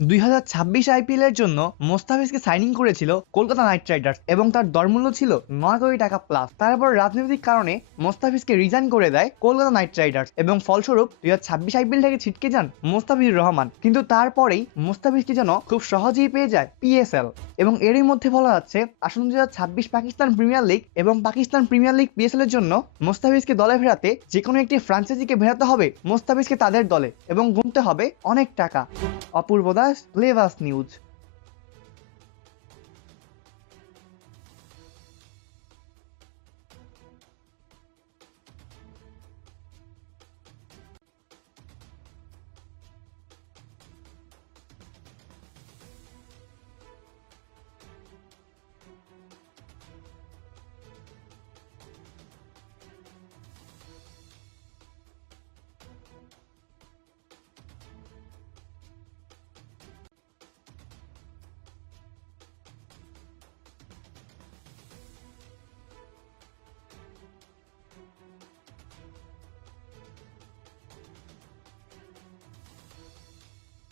2026 IPL এর জন্য মোস্তাফিজকে signing করেছিল কলকাতা নাইট রাইডার্স এবং তার দরমূল্য ছিল 9 কোটি টাকা প্লাস। তারপর রাজনৈতিক কারণে মোস্তাফিজকে রিজাইন করে দেয় কলকাতা নাইট রাইডার্স এবং ফলস্বরূপ 2026 আইপিএল থেকে ছিটকে যান মোস্তাফিজুর রহমান। কিন্তু তারপরেই মোস্তাফিজকে যেন খুব সহজেই পেয়ে যায় পিএসএল এবং এরই মধ্যে বলা যাচ্ছে আসন্ন 2026 পাকিস্তান প্রিমিয়ার লিগ এবং পাকিস্তান প্রিমিয়ার লিগ পিএসএল এর জন্য মোস্তাফিজকে দলে ফেরাতে যে কোনো একটি ফ্রাঞ্চাইজিকে ফেরাতে হবে মোস্তাফিজকে তাদের দলে এবং গুনতে হবে অনেক টাকা। অপূর্ব দাস, ফ্লেভাস নিউজ।